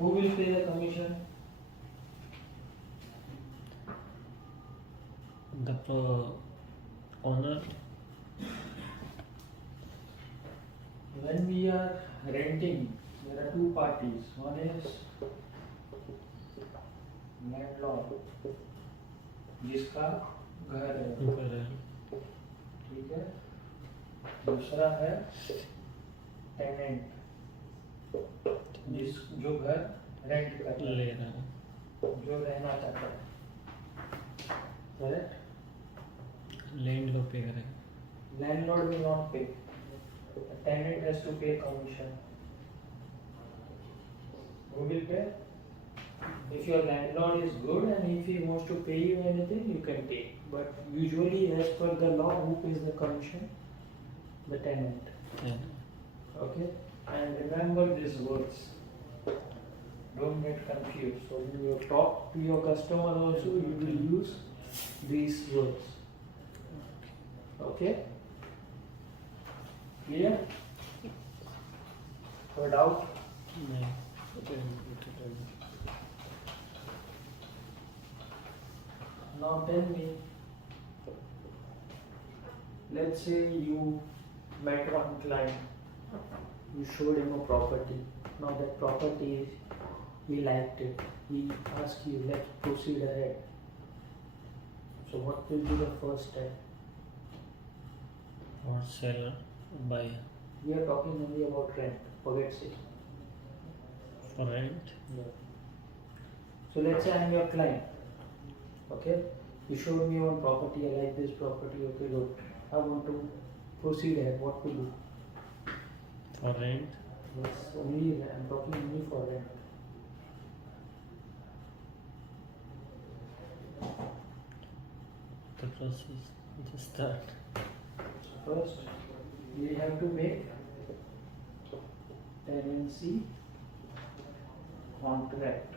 Who will pay the commission? The owner. When we are renting, there are two parties. One is landlord, जिसका घर है, घर है। ठीक है। दूसरा है टेनेंट, जो घर रेंट कर ले रहा है। जो रहना चाहता है, करेक्ट। लैंड लो पे करेगा। लैंडलॉर्ड विल नॉट पे, टेनेंट हैज टू पे commission. Who will pay? If your landlord is good and if he wants to pay you anything, you can take. But usually, as per the law, who pays the commission? The tenant. Okay? And remember these words. Don't get confused. So when you talk to your customer also, you will use these words. Okay? Clear? No doubt? नहीं। Now tell me, let's say you met one client, you showed him a property. Now that property, he liked it. He asked you, let's proceed ahead. So what will be the first step? और seller buyer We are talking only about rent. Forget it. for rent. So let's say I am your client. Okay? You showed me one property, I like this property, okay, good. I want to proceed ahead. What to do? For rent. Yes, only I'm talking only for rent. The process just start. So first, we have to make tenancy contract.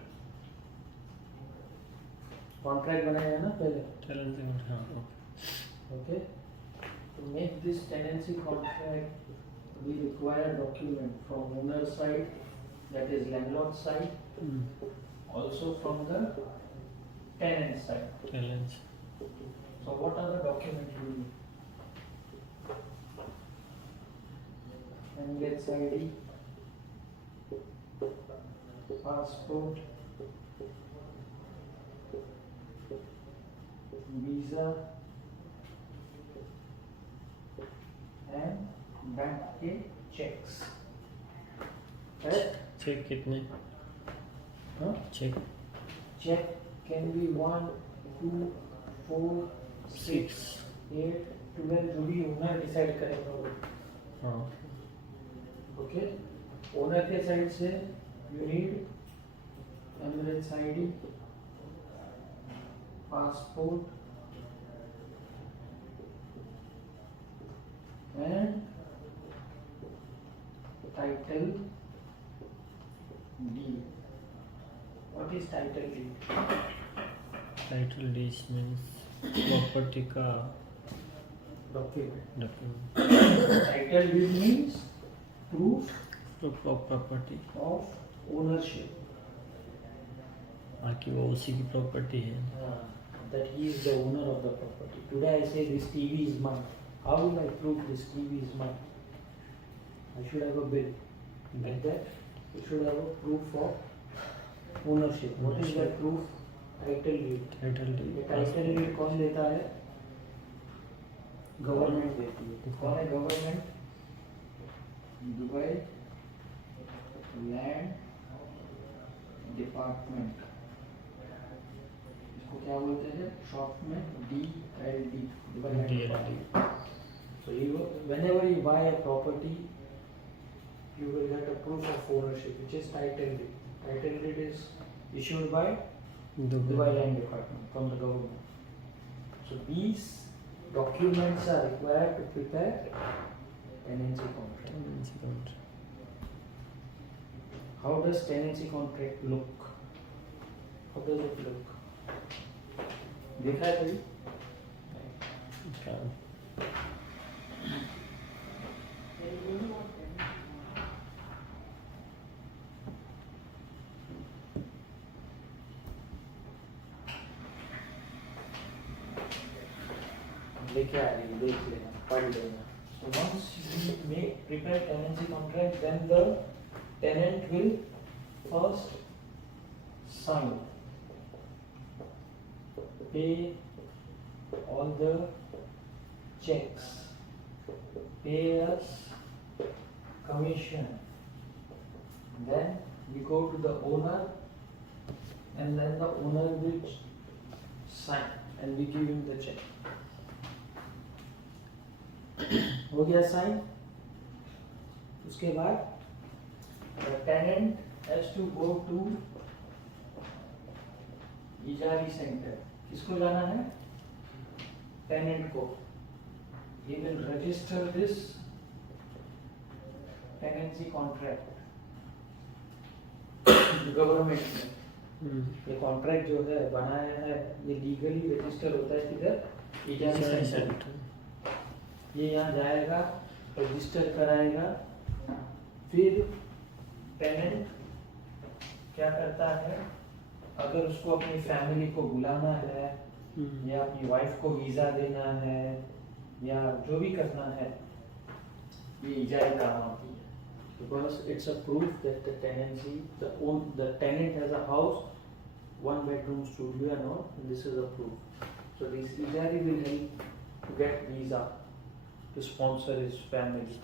Contract बनाया है ना पहले. Tenancy contract. Okay. To make this tenancy contract, we require document from owner side, that is landlord side, also from the tenant side. Tenants. So what are the documents we need? Landlord's ID, passport, visa, and bank के checks. Correct? Check कितने? Huh? Check Check can be 1, 2, 4, 6, 8, 12, जो भी owner decide करेगा वो. हाँ। Okay. Owner के side से you need Emirates ID, passport and title deed. What is title deed? Title deed means property का document. Document. Title deed means proof proof of property. of ownership. बाकी वो उसी की प्रॉपर्टी है. That he is the owner of the property. Today I say this TV is mine. How will I prove this TV is mine? I should have a bill. Like that, you should have a proof of ownership. What is that proof? Title deed. Title ये deed. Title deed कौन देता है? गवर्नमेंट देती है. कौन है government? Dubai land department. इसको क्या बोलते हैं शॉर्ट में? DLD. Dubai land department. So whenever you buy a property, you will get a proof of ownership, which is title deed. Title deed is issued by Dubai Land Department from the government. So these documents are required to prepare tenancy contract. How does tenancy contract look? How does it look? देखा है कभी? लेके आ रही देख लेना पढ़ लेना. So once you make prepare tenancy contract, then the tenant will first sign, pay all the checks, pay us commission, then we go to the owner and then the owner will sign and we give him the check. हो गया साइन. उसके बाद the tenant has to go to Hazari सेंटर. किसको जाना है? टेनेंट को. He will register this tenancy contract government में. ये कॉन्ट्रैक्ट जो है बनाया है ये लीगली रजिस्टर होता है किधर? इजारी सेंटर. ये यहाँ जाएगा, रजिस्टर कराएगा, फिर टेनेंट क्या करता है, अगर उसको अपनी फैमिली को बुलाना है या अपनी वाइफ को वीज़ा देना है या जो भी करना है, ये इजारे काम आती है. Because it's a proof that the tenancy, the tenant has a house, 1 bedroom studio and all, and this is a proof. So this ijari will help to get visa to sponsor his family.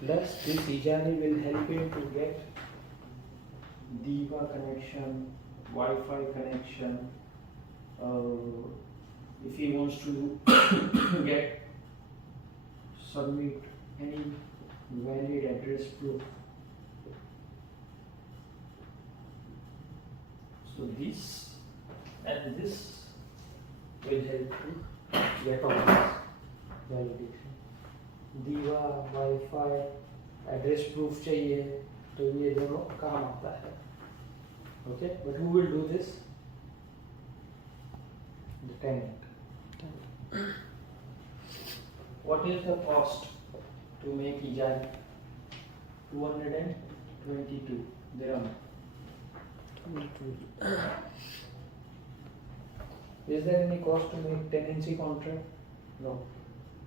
Plus this ijari will help him to get Diva connection, Wi-Fi connection, if he wants to get submit any valid address proof. So this and this will help to get all this validation. Diva, Wi-Fi, address proof चाहिए तो ये दोनों काम आता है. Okay, but who will do this? The tenant. What is the cost to make ijari? 222 dirham. Is there any cost to make tenancy contract? No,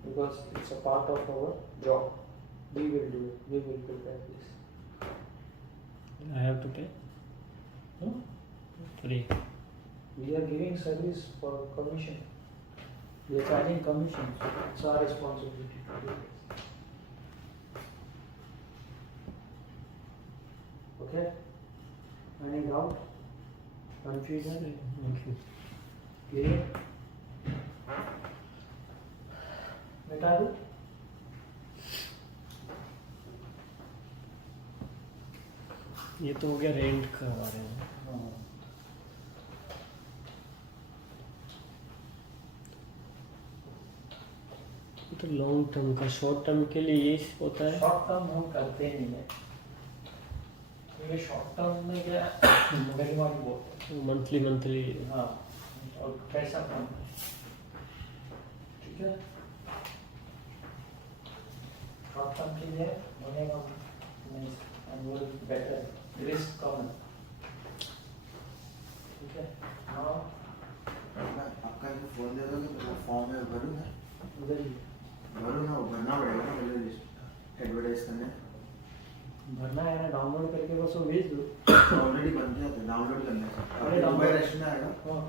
because it's a part of our job. We will do it. We will prepare this. I have to pay? Hmm? Free. We are giving service for commission. We are charging commission, so it's our responsibility to do this. Okay? Any doubt? Confusion? Okay. Clear? मिटा दूं? ये तो हो गया रेंट का बारे में. हाँ. तो लॉन्ग टर्म का, शॉर्ट टर्म के लिए ये होता है. शॉर्ट टर्म हम करते नहीं है. ये शॉर्ट टर्म में क्या गरीबान बोलते हैं. मंथली. हाँ, और पैसा कम. ठीक है. शॉर्ट टर्म के लिए बनेगा and will better risk कम. ठीक है. हाँ. आपका जो फोन दे दोगे तो फॉर्म में भरूँ ना? उधर ही भरूँ ना, वो भरना पड़ेगा ना पहले एडवर्टाइज करने. भरना है ना, डाउनलोड करके बस वो भेज दो. ऑलरेडी बन गया तो डाउनलोड करने से अरे आपके मोबाइल download- ऐसे में आएगा. हाँ.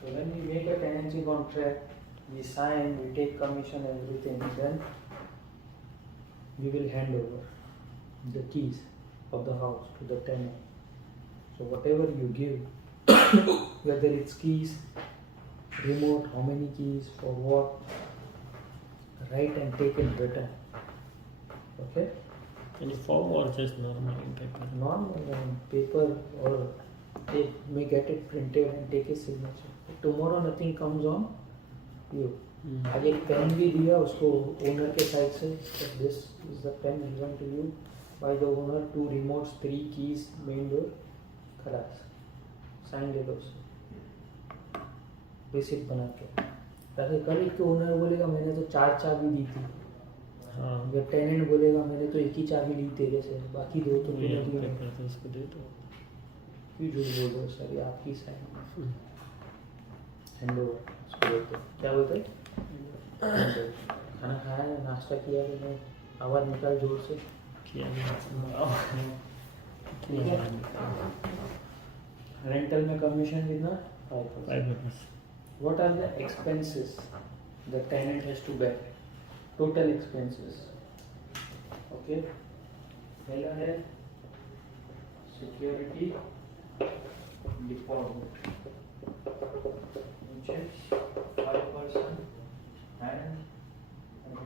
So when we make a tenancy contract, we sign, we take commission, everything, then we will hand over the keys of the house to the tenant. So whatever you give, whether it's keys, remote, how many keys, for what, write and take in return. Okay? Any form or just normal in paper? Normal paper, or they may get it printed and take a signature. Tomorrow nothing comes on you. आज एक पेन भी दिया उसको ओनर के side से. This is the pen given to you by the owner, 2 remotes, 3 keys, main door. खलास, sign ले लो उसको, रिसिप्ट बना के. ताकि कल के ओनर बोलेगा मैंने तो 4 चाबी दी थी, हाँ. या टेनेंट बोलेगा मैंने तो 1 ही चाबी ली तेरे से, बाकी 2 तो तूने दी नहीं. पेपर तो उसको दे दो. क्यों झूठ बोल रहे हो सर, ये आपकी साइन हैंड ओवर उसको बोलते हैं। क्या बोलते हैं? handover। खाना खाया है, नाश्ता किया है तुमने, आवाज़ निकाल जोर से। किया ठीक है। रेंटल में कमीशन कितना? 5%। 5%। What are the expenses the tenant has to bear? Total expenses. Okay. पहला है security deposit, which is 5% and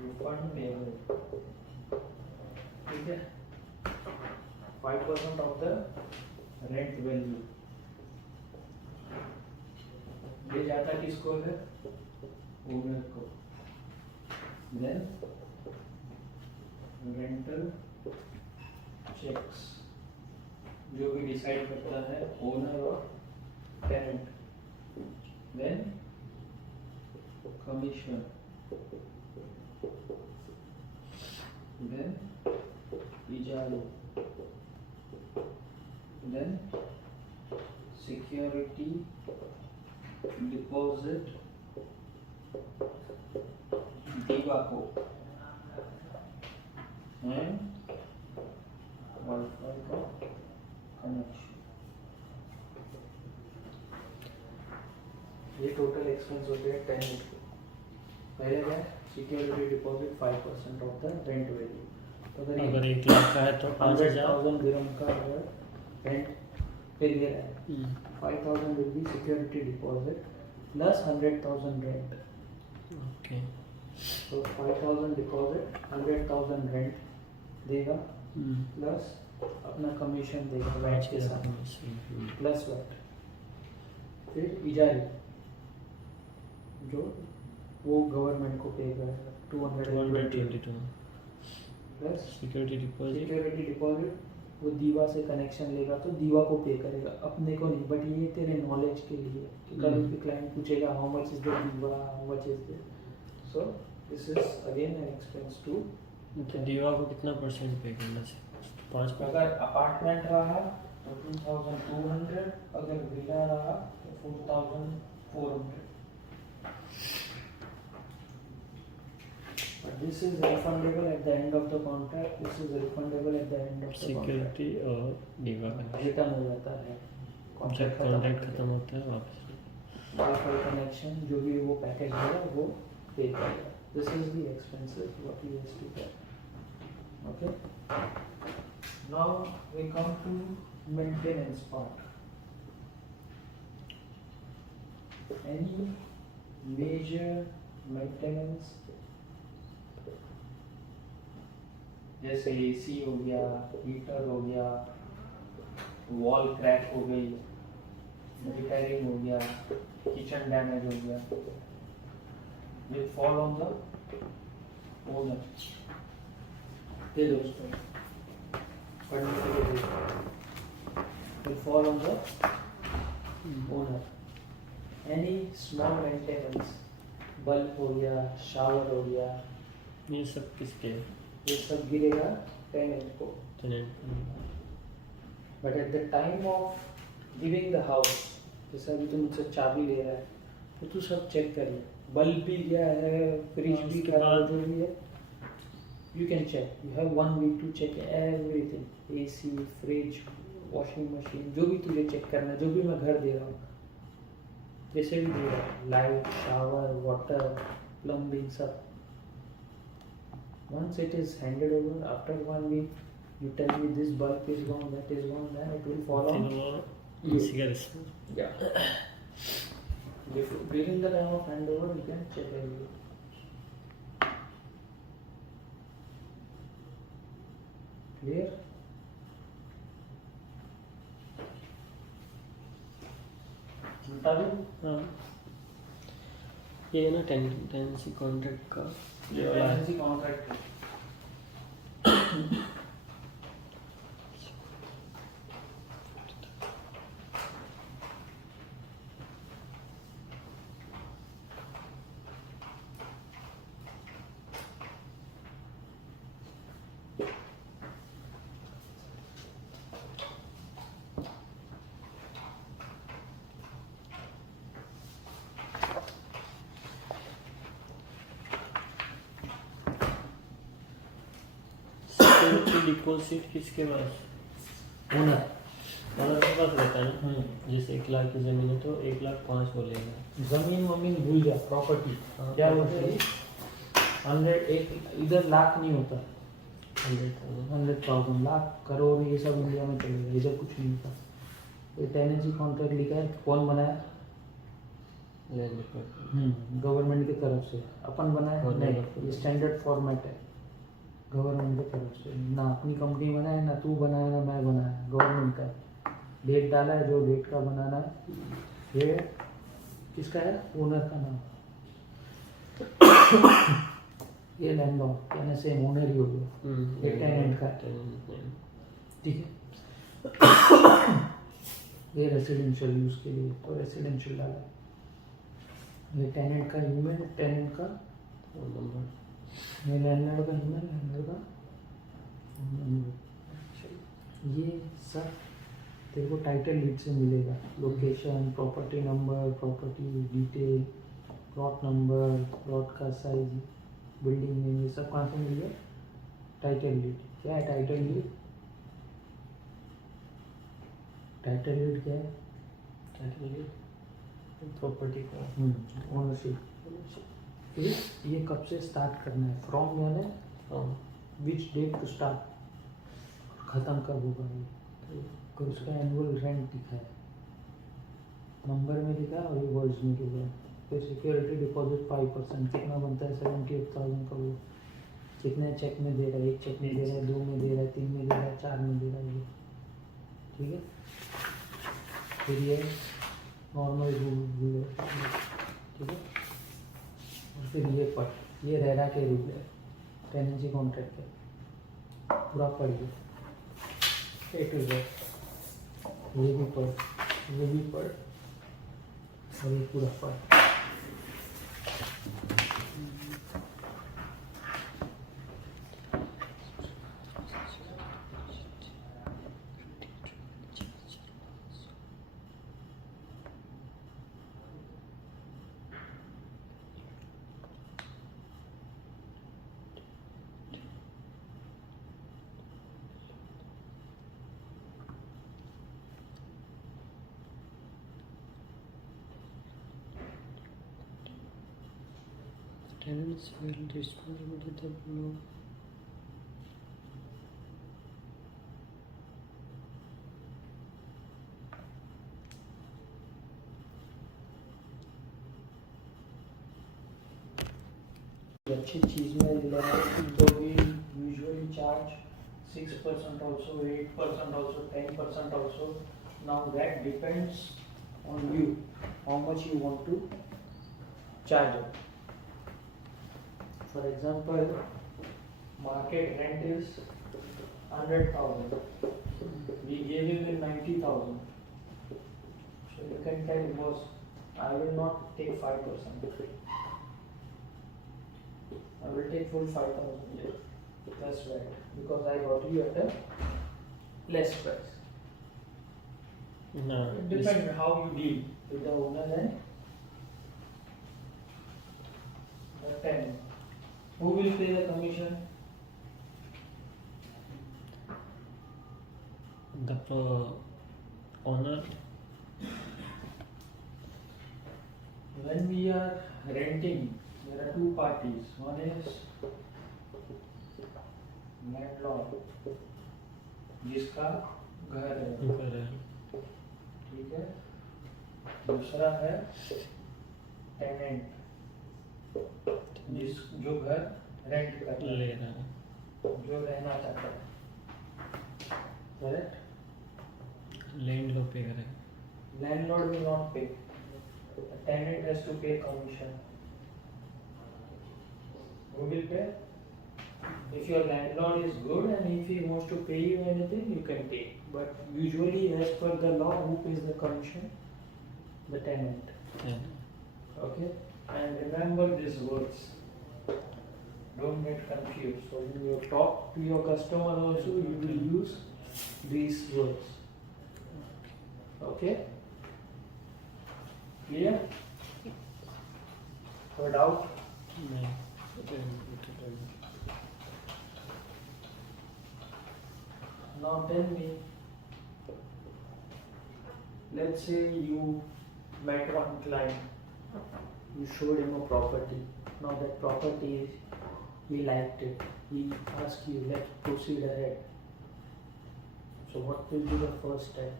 refund payable. ठीक है। 5% of the rent value. ये जाता किसको है? ओनर को। देन रेंटल चेक्स, जो भी डिसाइड करता है ओनर और टेनेंट। देन कमीशन, देन इजारो, देन सिक्योरिटी डिपॉजिट, दीवाको एंड वाईफाई का कनेक्शन। ये टोटल एक्सपेंस होते हैं टेनेंट के। पहले क्या है? Security deposit 5% of the rent value. तो अगर 1 लाख का है तो 5,000। 100,000 दिरहम का अगर रेंट पे ले रहा है, 5,000 will be security deposit plus 100,000 rent. Okay. So 5,000 deposit, 100,000 rent देगा प्लस अपना कमीशन देगा वैट के साथ, प्लस वैट। फिर इजारी जो वो गवर्नमेंट को पे करेगा 222 plus security deposit. Security deposit वो दीवा से कनेक्शन लेगा तो दीवा को पे करेगा, अपने को नहीं। बट ये तेरे नॉलेज के लिए कि कभी भी क्लाइंट पूछेगा हाउ मच इज द दीवा, how much is the, so this is again an expense too. तो दीवा को कितना परसेंट पे करना चाहिए? 5%। अगर अपार्टमेंट रहा तो 2,200, अगर विला रहा तो 4,400। But this is refundable at the end of the contract. This is refundable at the end of the contract. Security और दीवा का रिटर्न हो जाता है जब कॉन्ट्रैक्ट कॉन्ट्रैक्ट खत्म होता है वापस। वाईफाई कनेक्शन जो भी वो पैकेज होगा वो पे करेगा। This is the expenses what he has to pay. Okay, now we come to maintenance part. Any major maintenance, जैसे एसी हो गया, हीटर हो गया, वॉल क्रैक हो गई, रिपेयरिंग हो गया, किचन डैमेज हो गया, will fall on the owner. दे दोस्तों पढ़ने के लिए will fall on the owner. Any small maintenance, bulb हो गया, शावर हो गया, ये सब किसके? ये सब गिरेगा टेनेंट को। But at the time of giving the house, जैसे अभी तू मुझसे चाबी ले रहा है तो तू सब चेक कर ले, बल्ब भी गया है, फ्रिज भी उसके क्या बाद जो भी है, you can check. You have 1 week to check everything, AC, fridge, washing machine, जो भी तुझे चेक करना है, जो भी मैं घर दे रहा हूँ, जैसे भी दे रहा हूँ, लाइट, शावर, वाटर, प्लम्बिंग, सब। Once it is handed over, after 1 week, you tell me this bulb is gone, that is gone, then it will fall on you. Yeah. During the time of handover, you can check everything. Clear? बता दूँ? हाँ, ये है ना tenancy contract का जो tenancy contract की डिपॉजिट किसके पास? ओनर। ओनर के पास रहता है ना। जैसे 1 लाख की जमीन है तो 1,05,000 बोलेगा। जमीन वमीन भूल जा, प्रॉपर्टी हाँ, क्या बोलते हैं? 100, एक इधर लाख नहीं होता, 100,000। 100,000, लाख, करोड़, ये सब इंडिया में चलेगा, इधर कुछ नहीं होता। ये टेनेंसी कॉन्ट्रैक्ट लिखा है, कौन बनाया? गवर्नमेंट की तरफ से। अपन बनाए नहीं, ये स्टैंडर्ड फॉर्मेट है गवर्नमेंट की तरफ से। ना अपनी कंपनी बनाए, ना तू बनाया, ना मैं बनाया, गवर्नमेंट का है। डेट डाला है, जो डेट का बनाना है। ये किसका है? ओनर का नाम। ये लैंडलॉर्ड कहने से ओनर ही हो गया, ये टेनेंट का है, ठीक है। ये रेसिडेंशियल यूज़ के लिए, तो रेसिडेंशियल डाला। ये टेनेंट का ईमेल, टेनेंट का फोन नंबर, ये लैंडलॉर्ड का ईमेल, लैंडलॉर्ड का phone number। ये सब तेरे को टाइटल लीड से मिलेगा। Location, property number, property detail, plot number, plot का साइज, बिल्डिंग नेम, ये सब कहाँ से मिल गया? Title lead. क्या है टाइटल लीड? टाइटल लीड क्या है? प्रॉपर्टी का ओनरशिप। फिर ये कब से स्टार्ट करना है? फ्रॉम यानी from which date to start, ख़त्म कब होगा ये? फिर उसका एनुअल रेंट लिखा है, नंबर में लिखा है और ये वर्ड्स में लिखा है। फिर सिक्योरिटी डिपॉजिट 5%, कितना बनता है? 78,000 का। वो कितने चेक में दे रहा है? 1 चेक में दे रहा है, 2 में दे रहा है, 3 में दे रहा है, 4 में दे रहा है, ये ठीक है। फिर ये नॉर्मल रूल है, ठीक है। और फिर ये पढ़, ये रेरा के रूल है, टेनेंसी कॉन्ट्रैक्ट के, पूरा पढ़िए ए टू जेड। ये भी पढ़, ये भी पढ़, और ये पूरा पढ़। tenants will respond to the below. अच्छी चीज़ में तो we usually charge 6% also, 8% also, 10% also. Now that depends on you, how much you want to charge it. For example, market rent is 100,000. We gave you the 90,000. So you can tell boss, I will not take 5%. I will take full 5,000 here. That's right, because I got you at a less price. No, It depends how you deal with the owner and the tenant. Who will pay the commission? the owner. When we are renting, there are two parties. One is landlord, जिसका घर है, ठीक है। दूसरा है टेनेंट, जो घर रेंट कर ले रहा है, जो रहना चाहता है, करेक्ट। लैंड लो पे करें. Landlord will not pay. The tenant has to pay commission. Who will pay? If your landlord is good and if he wants to pay you anything, you can take. But usually, as per the law, who pays the commission? The tenant. Okay? And remember these words. Don't get confused. So when you talk to your customer also, you will use these words. Okay? Clear? No doubt? नहीं. Now tell me, let's say you met one client, you showed him a property. Now that property is, he liked it. He asked you, let's proceed ahead. So what will be the first step?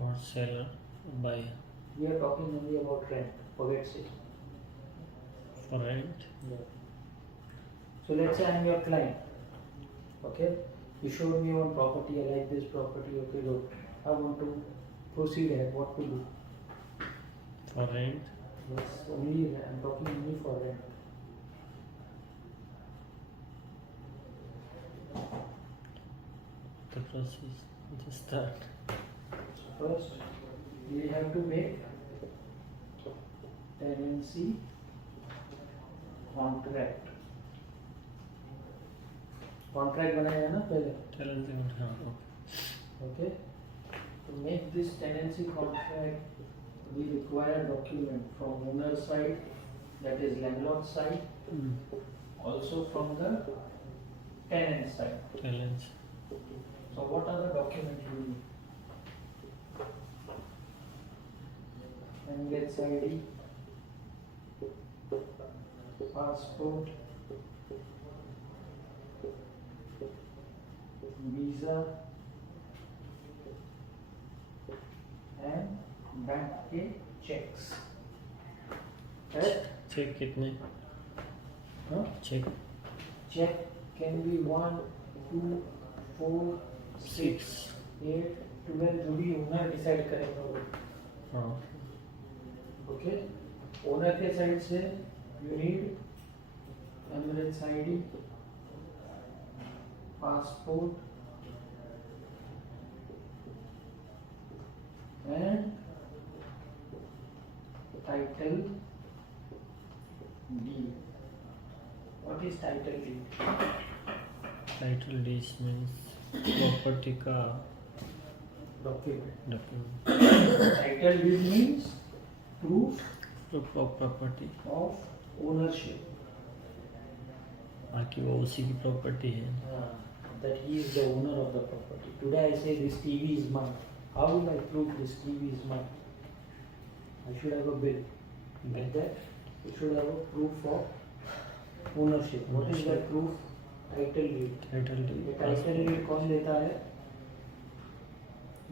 Or seller, buyer. We are talking only about rent. Forget sale. For rent. Yeah. So let's say I'm your client. Okay? You showed me one property, I like this property, okay, good. I want to proceed ahead. What to do? For rent. Yes, only I'm talking only for rent. The process. Just start. First, we have to make tenancy contract. Contract बनाया है ना पहले. Tenancy contract. Okay. To make this tenancy contract, we require a document from owner side, that is landlord side, also from the tenant side. Tenants. So what are the documents you need? Tenant's ID, passport, visa, and bank के checks. Correct? Check कितने? Huh? Check. Check can be 1, 2, 4, 6, 8, 12. जो भी owner decide करेगा वो. हाँ. Okay. Owner के side से you need Emirates ID, passport, and title deed. What is title deed? Title deed means property का Document. document. Title deed means proof Proof of property. of ownership. बाकी वो उसी की प्रॉपर्टी है. That he is the owner of the property. Today I say this TV is mine. How will I prove this TV is mine? I should have a bill. Like that, you should have a proof of ownership. What is that proof? Title deed. Title ये deed. Title deed कौन देता है?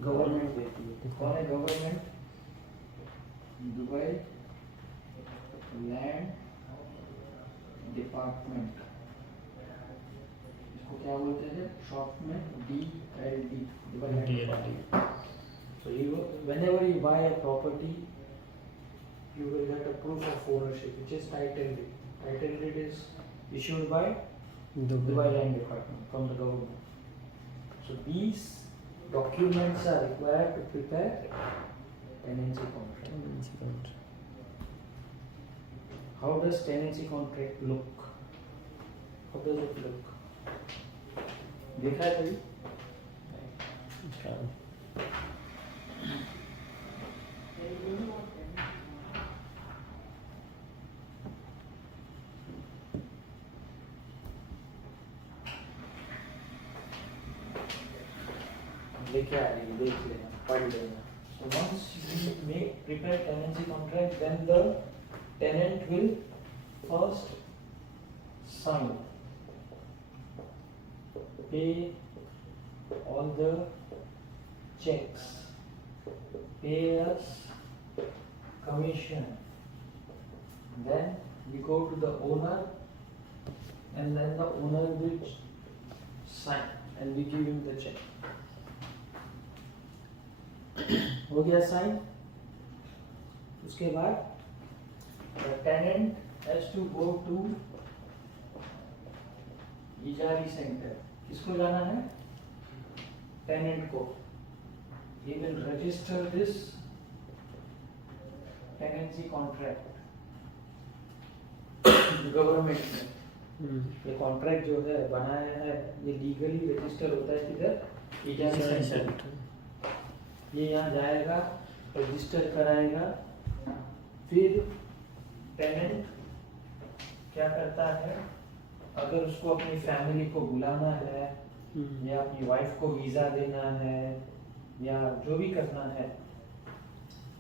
गवर्नमेंट देती है. कौन है government? Dubai land department. इसको क्या बोलते हैं शॉर्ट में? DLD. Dubai land DLD. Department. So whenever you buy a property, you will get a proof of ownership, which is title deed. Title deed is issued by Dubai Land Department from the government. So these documents are required to prepare tenancy contract. Tenancy contract. How does tenancy contract look? How does it look? देखा है कभी? हाँ. लेके आ रही है, देख लेना, पढ़ लेना. So once you make prepare tenancy contract, then the tenant will first sign, pay all the checks, pay us commission. Then we go to the owner, and then the owner will sign, and we give him the check. हो गया साइन. उसके बाद the tenant has to go to Hazari सेंटर. किसको जाना है? टेनेंट को. He will register this tenancy contract government में. ये कॉन्ट्रैक्ट जो है बनाया है, ये लीगली रजिस्टर होता है किधर? इजारी सेंटर. ये यहाँ जाएगा, रजिस्टर कराएगा. फिर टेनेंट क्या करता है? अगर उसको अपनी फैमिली को बुलाना है या अपनी वाइफ को वीज़ा देना है या जो भी करना है,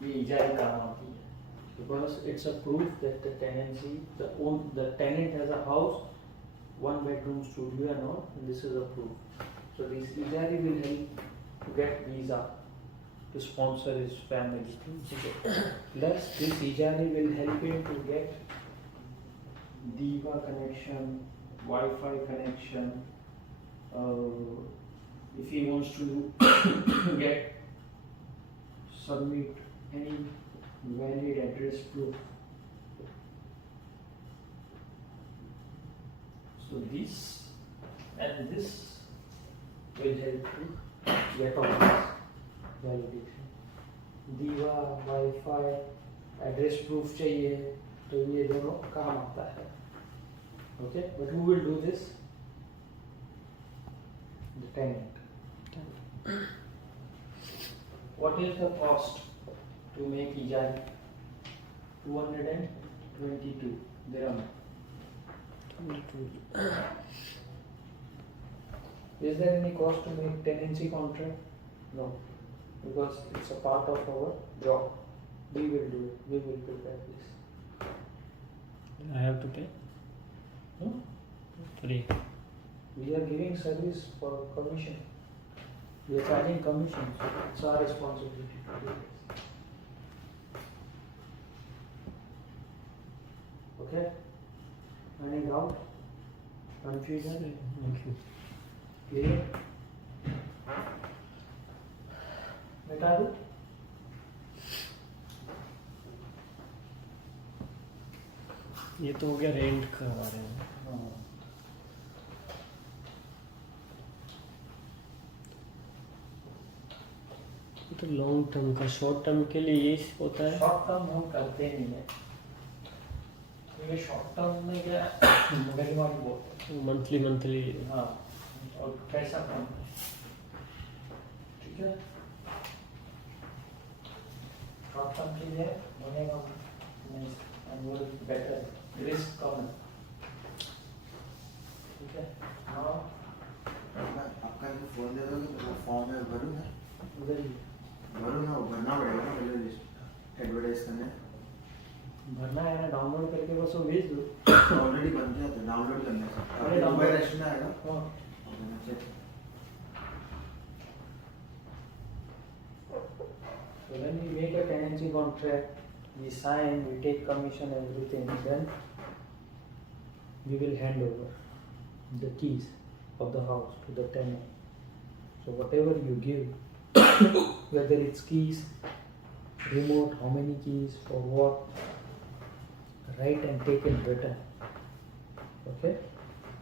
ये इजारे काम आती है, because it's a proof that the tenancy, the tenant has a house, 1 bedroom studio and all, and this is a proof. So this ijari will help to get visa to sponsor his family. Plus this ijari will help him to get Diva connection, Wi-Fi connection. If he wants to get submit any valid address proof. So this and this will help to get all this validation. Diva, Wi-Fi, address proof चाहिए तो ये दोनों काम आता है. Okay, but who will do this? The tenant. What is the cost to make ijari? 222 dirham. Is there any cost to make tenancy contract? No, because it's a part of our job. We will do it. We will prepare this. I have to pay? Hmm? Free. We are giving service for commission. We are charging commission, so it's our responsibility to do this. Okay? Any doubt? Confusion? Thank you. Clear? मिटा दो? ये तो हो गया रेंट का बारे में. हाँ. तो लॉन्ग टर्म का, शॉर्ट टर्म के लिए ये होता है. शॉर्ट टर्म हम करते नहीं है. ये शॉर्ट टर्म में क्या गरीबान बोलते हैं. मंथली. हाँ, और पैसा कम है. ठीक है. शॉर्ट टर्म के लिए बनेगा नहीं, and वो बेटर, रिस्क कम है. ठीक है. हाँ, आपका जो फोन दे दोगे तो वो फॉर्म में भरूँ ना, उधर ही भरूँ ना, वो भरना पड़ेगा ना पहले एडवर्टाइज करने. भरना है ना, डाउनलोड करके बस वो भेज दो. ऑलरेडी बन गया था डाउनलोड करने से. अरे download- मोबाइल एक्शन आएगा. हाँ. So when we make a tenancy contract, we sign, we take commission, everything, then we will hand over the keys of the house to the tenant. So whatever you give, whether it's keys, remote, how many keys, for what, write and take in written. Okay?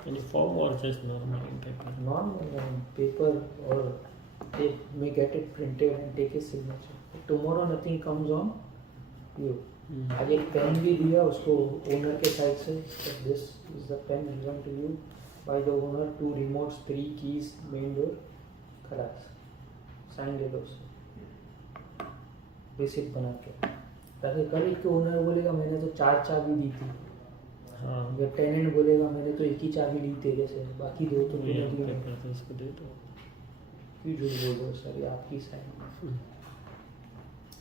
In form or just normal in paper? Normal paper, or they may get it printed and take a signature. Tomorrow nothing comes on you. आज एक पेन भी दिया उसको ओनर के side से. This is the pen given to you by the owner, 2 remotes, 3 keys, main door. खलास, sign ले लो उसको, रिसिप्ट बना के. ताकि कल के ओनर बोलेगा मैंने तो 4 चाबी दी थी, हाँ. या टेनेंट बोलेगा मैंने तो एक ही चाबी ली तेरे से, बाकी 2 तो ये तूने दिए. पेपर तो उसको दे दो. क्यों झूठ बोल रहे हो सर, ये आपकी साइन.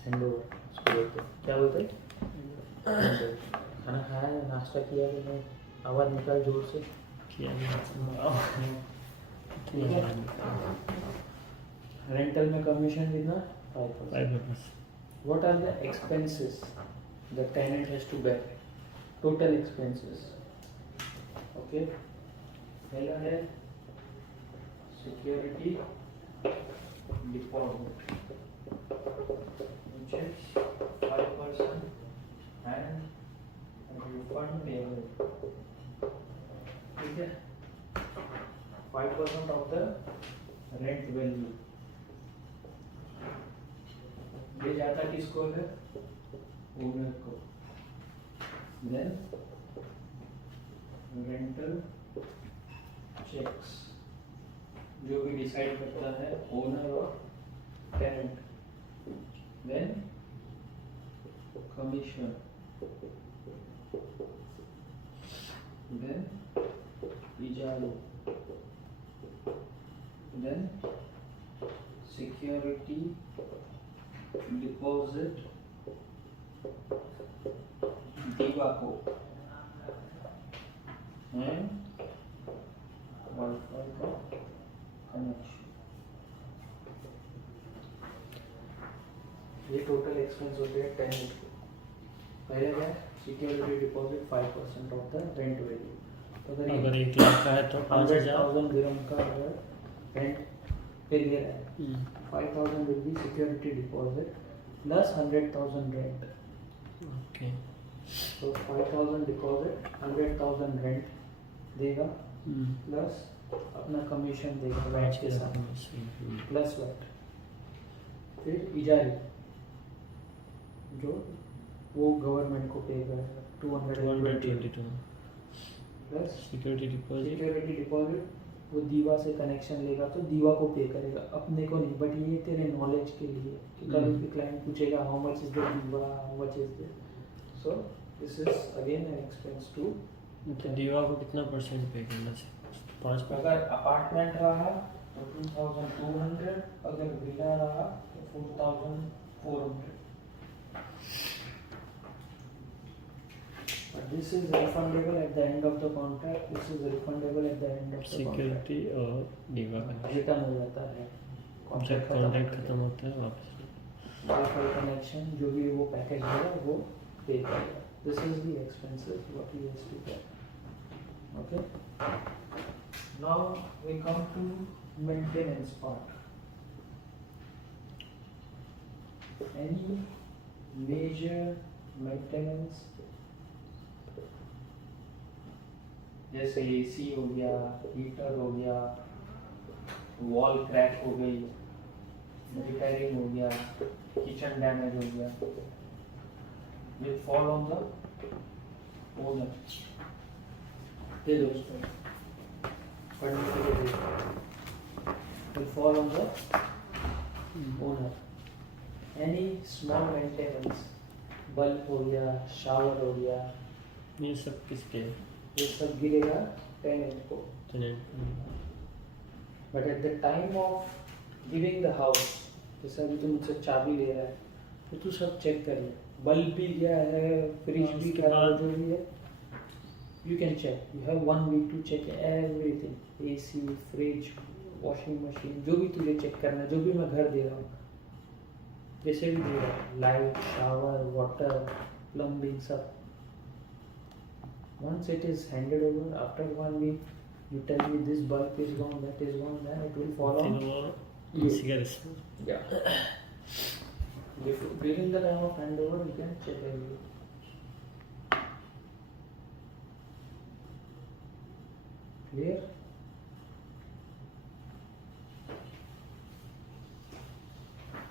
हैंड ओवर उसको बोलते हैं. क्या बोलते हैं? खाना खाया है, नाश्ता किया कि नहीं? आवाज़ निकाल जोर से. किया नहीं. ठीक है. रेंटल में कमीशन कितना? 5%. 5%. What are the expenses the tenant has to bear? Total expenses. Okay. पहला है security deposit, which is 5% and refund payable. ठीक है. 5% of the rent value. ये जाता किसको है? ओनर को. देन रेंटल चेक्स, जो भी डिसाइड करता है ओनर और टेनेंट. देन कमीशन, देन इजारा, then security deposit दीवा को and वाईफाई का कनेक्शन। ये टोटल एक्सपेंस हो गया 10 के। पहले क्या security deposit 5% of the rent value. अगर 1 लाख का है तो 5,000 100,000 दिरहम का अगर रेंट पे ले रहा है 5,000 will be security deposit plus 100,000 rent। Okay तो 5,000 deposit 100,000 rent देगा प्लस अपना कमीशन देगा वैट के साथ प्लस वैट। फिर इजारी जो वो गवर्नमेंट को पे करेगा 222 plus security deposit security deposit वो दीवा से कनेक्शन लेगा तो दीवा को पे करेगा, अपने को नहीं। बट ये तेरे नॉलेज के लिए कि कभी भी क्लाइंट पूछेगा हाउ मच इज द दीवा, how much is the, so this is again an expense too. तो दीवा को कितना परसेंट पे करना चाहिए? 5%। अगर अपार्टमेंट रहा तो 2,200, अगर विला रहा तो 4,400। But this is refundable at the end of the contract. This is refundable at the end of the contract. Security और दीवा का रिटर्न हो जाता है जब कॉन्ट्रैक्ट कॉन्ट्रैक्ट खत्म होता है वापस। वाईफाई कनेक्शन जो भी वो पैकेज है वो पे करेगा। This is the expenses what he has to pay. Okay, now we come to maintenance part. Any major maintenance जैसे एसी हो गया, हीटर हो गया, वॉल क्रैक हो गई, रिपेयरिंग हो गया, किचन डैमेज हो गया, will fall on the owner. दे दो उसको पढ़ने के लिए दे। Will fall on the owner. Any small maintenance, bulb हो गया, शावर हो गया, ये सब किसके है? ये सब गिरेगा टेनेंट को। Tenant. But at the time of giving the house, जैसे अभी तू मुझसे चाबी ले रहा है तो तू सब चेक कर ले, बल्ब भी क्या है, फ्रिज भी उसके क्या है, बाद- जो भी है you can check. You have 1 week to check everything, AC, fridge, washing machine, जो भी तुझे चेक करना है, जो भी मैं घर दे रहा हूँ, जैसे भी दे रहा हूँ, लाइट, शावर, वाटर, प्लम्बिंग, सब। Once it is handed over, after 1 week, you tell me this bulb is gone, that is gone, then it will fall on फिर वो you. इसी का risk. Yeah. During the time of handover, you can check everything. Clear?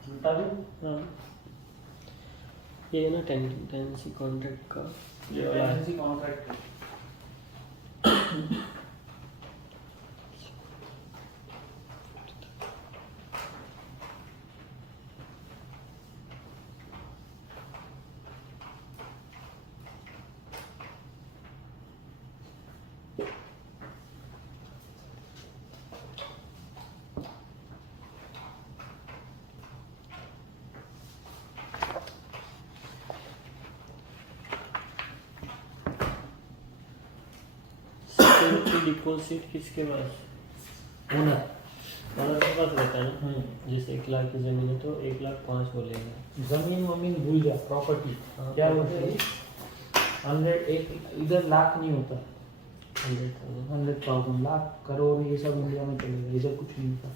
बता दूँ? हाँ, ये ना tenancy contract का ये टेनेंसी कॉन्ट्रैक्ट है। सिक्योरिटी डिपॉजिट किसके पास? ओनर। ओनर के पास रहता है ना। जैसे 1 लाख की जमीन है तो 1,05,000 बोलेगा। जमीन वमीन भूल जा, प्रॉपर्टी क्या होता है? 100, एक इधर लाख नहीं होता, 100,000। 100,000, लाख, करोड़, ये सब इंडिया में चलेगा, इधर कुछ नहीं होता।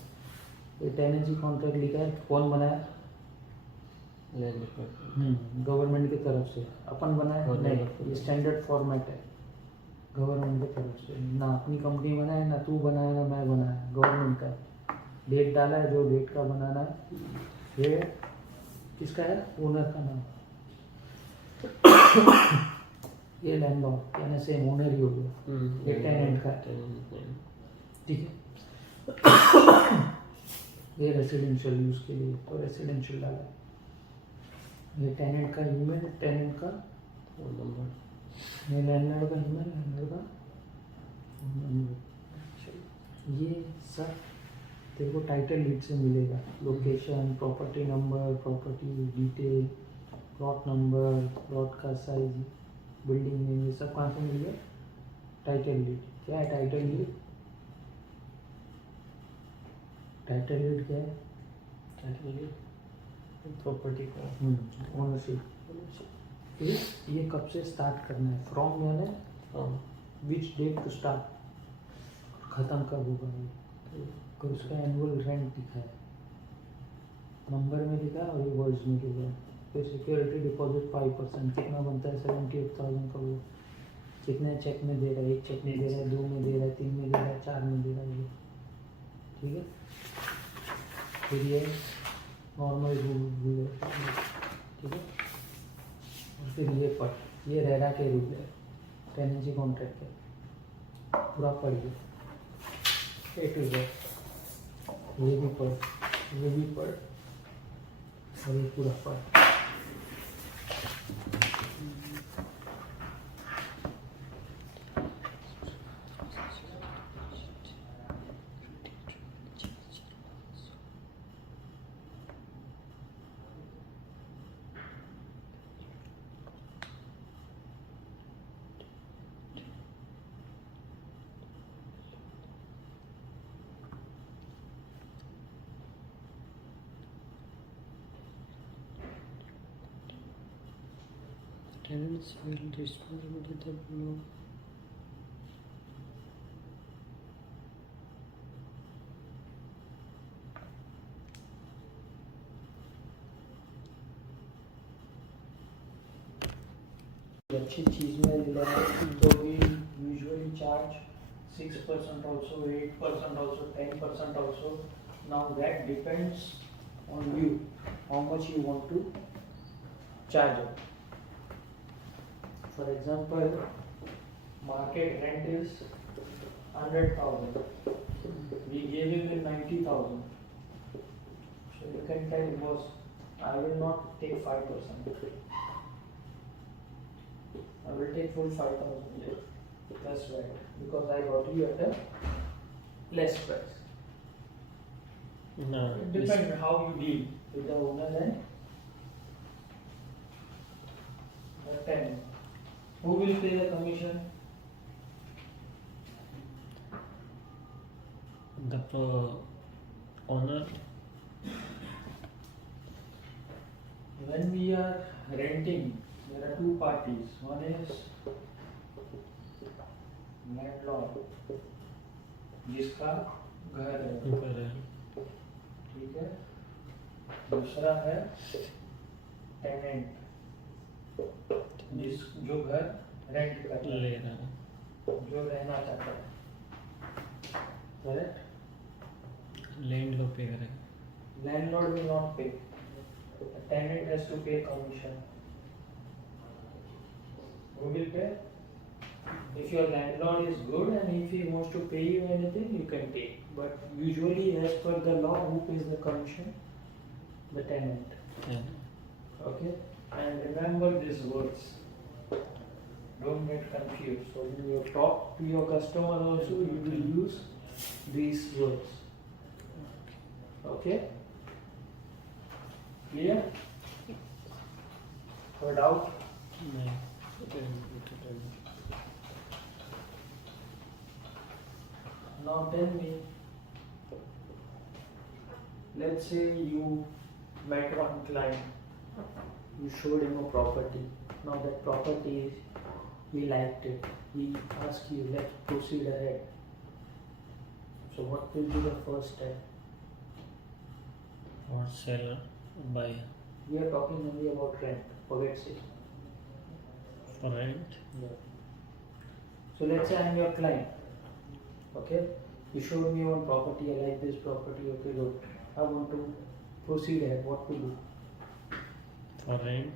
ये टेनेंसी कॉन्ट्रैक्ट लिखा है, कौन बनाया? Land department. गवर्नमेंट की तरफ से। अपन बनाया गवर्नमेंट नहीं, की ये स्टैंडर्ड फॉर्मेट है गवर्नमेंट की तरफ से। ना अपनी कंपनी बनाए, ना तू बनाया, ना मैं बनाया, गवर्नमेंट का। डेट डाला है, जो डेट का बनाना है। ये किसका है? ओनर का नाम। ये लैंडलॉर्ड कहने से ओनर ही हो गया, ये टेनेंट का है, टेनेंट नेम। ठीक है। ये रेसिडेंशियल यूज के लिए तो रेसिडेंशियल डाला है। ये टेनेंट का ईमेल, टेनेंट का फोन नंबर। ये लैंडलॉर्ड का ईमेल, लैंडलॉर्ड का फोन नंबर। ये सब तेरे को टाइटल लीड से मिलेगा, location, property number, property detail, plot number, plot का साइज, बिल्डिंग नेम, ये सब कहाँ से मिल गया? Title lead. क्या है टाइटल लीड? टाइटल लीड क्या है? प्रॉपर्टी का ओनरशिप। फिर ये कब से स्टार्ट करना है? फ्रॉम यानी from which date to start, ख़त्म कब होगा ये, तो उसका एनुअल रेंट दिखा है, नंबर में दिखा है और ये वर्ड्स में दिखा है। फिर सिक्योरिटी डिपॉजिट 5%, कितना बनता है? 78,000 का। वो कितने चेक में दे रहा है? एक चेक में दे रहा है, 2 में दे रहा है, 3 में दे रहा है, 4 में दे रहा है, ये ठीक है। फिर ये नॉर्मल रूल है, ठीक है। और फिर ये पढ़, ये रेरा के रूल है, टेनेंसी कॉन्ट्रैक्ट के, पूरा पढ़िए ए टू जेड। ये भी पढ़, ये भी पढ़ और ये पूरा पढ़। tenants will responsible to the below. अच्छी चीज़ में रिलायंस तो भी यूजुअली चार्ज 6% also, 8% also, 10% also. Now that depends on you, how much you want to charge it. For example, market rent is 100,000. We gave him the 90,000. So you can tell boss, I will not take 5%. I will take full 5,000. That's right, because I got you at a less price. No, It depends on how you deal with the owner and the tenant. Who will pay the commission? the owner. When we are renting, there are two parties. One is landlord, जिसका घर है, ठीक है। दूसरा है टेनेंट, जो घर रेंट कर ले रहा है, जो रहना चाहता है, करेक्ट। लैंड लो पे करेगा. Landlord will not pay. The tenant has to pay commission. Who will pay? If your landlord is good and if he wants to pay you anything, you can take. But usually, as per the law, who pays the commission? The tenant. Yeah. Okay? And remember these words. Don't get confused. So when you talk to your customer also, you will use these words. Okay? Clear? No doubt? नहीं. Now tell me, let's say you met one client, you showed him a property. Now that property, he liked it. He asked you, let's proceed ahead. So what will be the first step? Or seller, buyer. We are talking only about rent. Forget it. For rent. Yeah. So let's say I am your client. Okay? You showed me one property, I like this property, okay, good. I want to proceed ahead. What to do? For rent.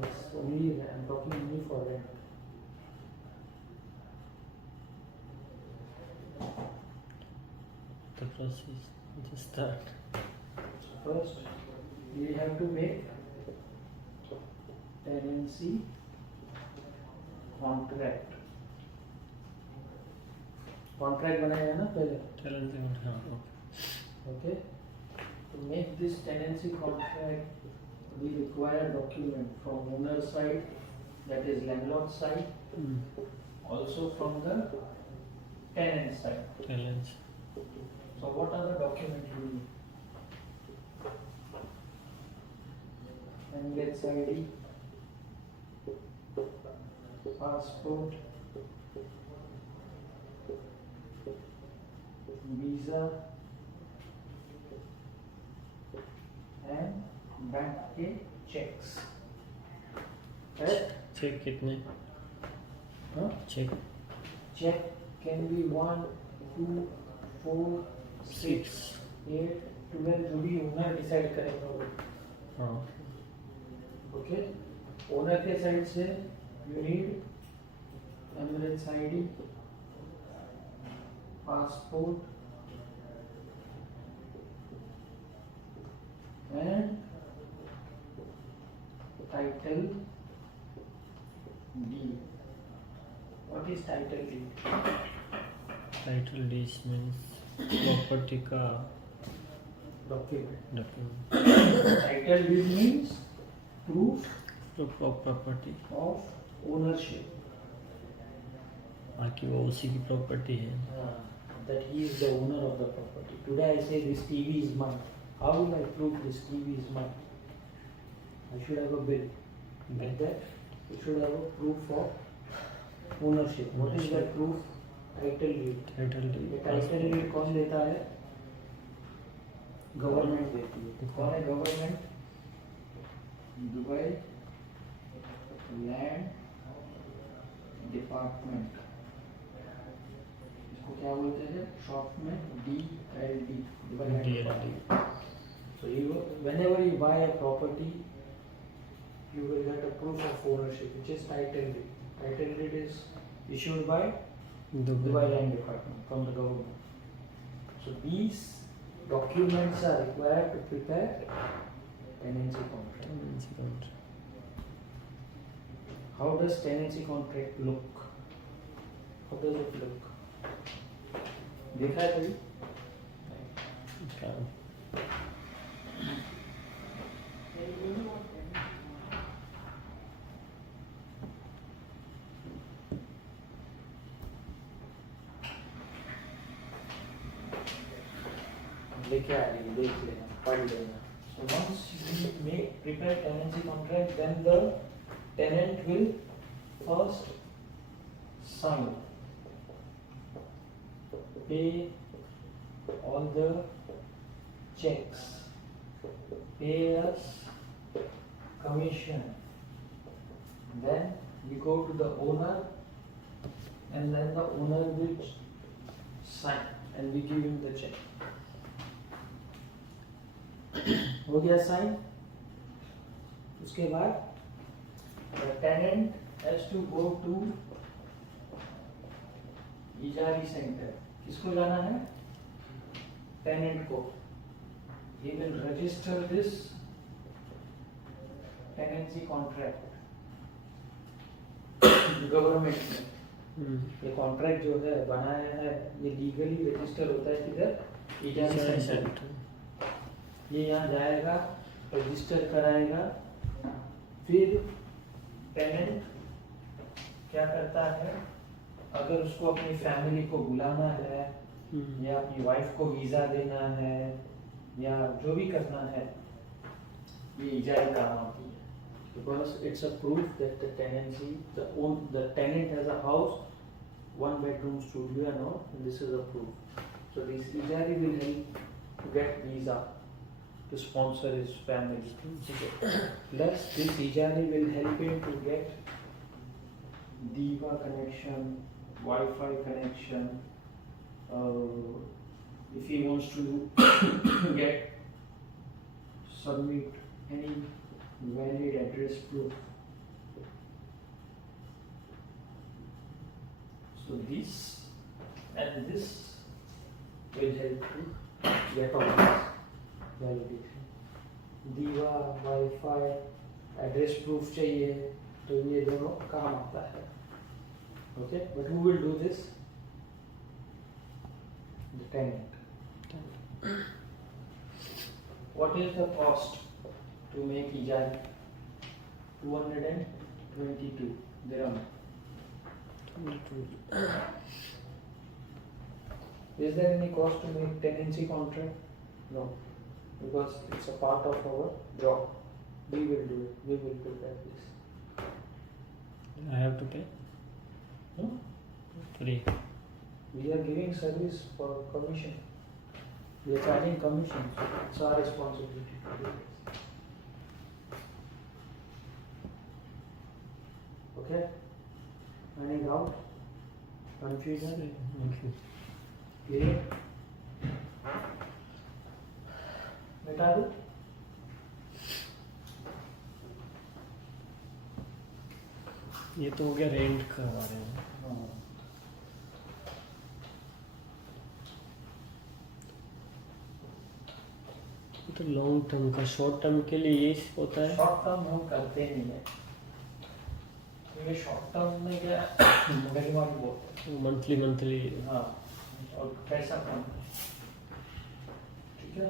Yes, only I'm talking only for rent. The process. Just start. So first, we have to make tenancy contract. Contract बनाएगा ना पहले. Tell them. हाँ. Okay. Okay. To make this tenancy contract, we require document from owner side, that is landlord side, also from the tenant side. Tenants. So what are the documents we need? Landlord's ID, passport, visa and bank के checks. Correct? Check कितने? Huh? Check Check can be 1, 2, 4, 6, 8, 12 जो भी owner decide करेगा वो. हाँ. Okay. Owner के side से you need Emirates ID, passport and title deed. What is title deed? Title deed means property का Document. Document. Title deed means proof proof of property. of ownership. बाकी वो उसी की प्रॉपर्टी है. That he is the owner of the property. Today I say this TV is mine. How will I prove this TV is mine? I should have a bill. Like that, you should have a proof of ownership. What is that proof? Title deed. Title ये deed. Title deed कौन देता है? गवर्नमेंट देती है. कौन है government? Dubai land department. इसको क्या बोलते हैं शॉर्ट में? DLD. Dubai land DLD. Department. So whenever you buy a property, you will get a proof of ownership, which is title deed. Title deed is issued by Dubai Land Department from the government. So these documents are required to prepare tenancy contract. How does tenancy contract look? How does it look? देखा है कभी? लेके आ रही है, देख लेना, पढ़ लेना. So once you make prepare tenancy contract, then the tenant will first sign, pay all the checks, pay us commission. Then we go to the owner, and then the owner will sign, and we give him the check. हो गया साइन. उसके बाद the tenant has to go to Hazari सेंटर. किसको जाना है? टेनेंट को. He will register this tenancy contract government में. ये कॉन्ट्रैक्ट जो है बनाया है, ये लीगली रजिस्टर होता है किधर? इजारी सेंटर. ये यहाँ जाएगा, रजिस्टर कराएगा. फिर टेनेंट क्या करता है? अगर उसको अपनी फैमिली को बुलाना है, या अपनी वाइफ को वीज़ा देना है, या जो भी करना है, ये इजारी काम आती है. Because it's a proof that the tenancy, the tenant has a house, 1 bedroom studio and all, and this is a proof. So this ijari will help to get visa to sponsor his family. Plus this ijari will help him to get Diva connection, Wi-Fi connection. If he wants to get submit any valid address proof. So this and this will help to get all this validation. Diva, Wi-Fi, address proof चाहिए, तो ये दोनों काम आता है. Okay, but who will do this? The tenant. What is the cost to make ijari? 222 dirham. Is there any cost to make tenancy contract? No, because it's a part of our job. We will do it. We will prepare this. I have to pay? No? Free. We are giving service for commission. We are charging commission, so it's our responsibility to do this. Okay? Any doubt? Confusion? Clear? मिटा दो? ये तो हो गया रेंट करवा रहे हैं. हाँ. ये तो लॉन्ग टर्म का, शॉर्ट टर्म के लिए ये होता है. शॉर्ट टर्म हम करते नहीं है. क्योंकि शॉर्ट टर्म में क्या मिनिमम बोलते हैं. मंथली हाँ. और पैसा कम. ठीक है.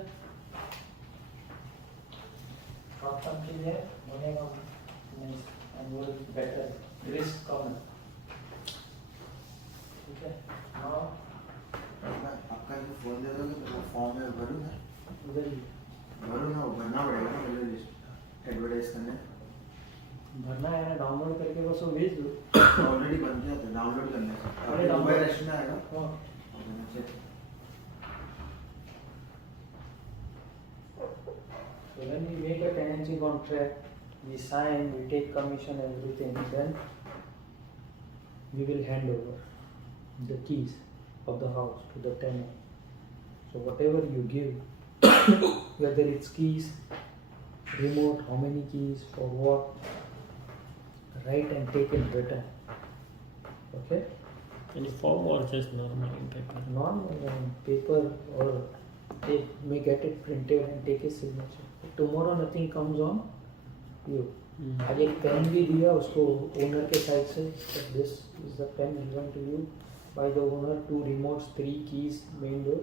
शॉर्ट टर्म के लिए बनेगा and will better risk कम है. ठीक है. हाँ. आपका जो फोन दे दोगे तो फॉर्म में भरूँ ना. उधर ही भरूँ ना, वो भरना पड़ेगा ना पहले एडवर्टाइज करने. भरना है ना. डाउनलोड करके बस वो भेज दो. ऑलरेडी बन गया था डाउनलोड करने से. अरे download- मोबाइल रखना आएगा. हाँ. So when we make a tenancy contract, we sign, we take commission, everything, then we will hand over the keys of the house to the tenant. So whatever you give, whether it's keys, remote, how many keys, for what, write and take in return. Okay? any form or just normal in paper? Normal paper, or they may get it printed and take his signature. Tomorrow nothing comes on you. आज एक पेन भी दिया उसको ओनर के side से. This is the pen given to you by the owner. 2 remotes, 3 keys, main door.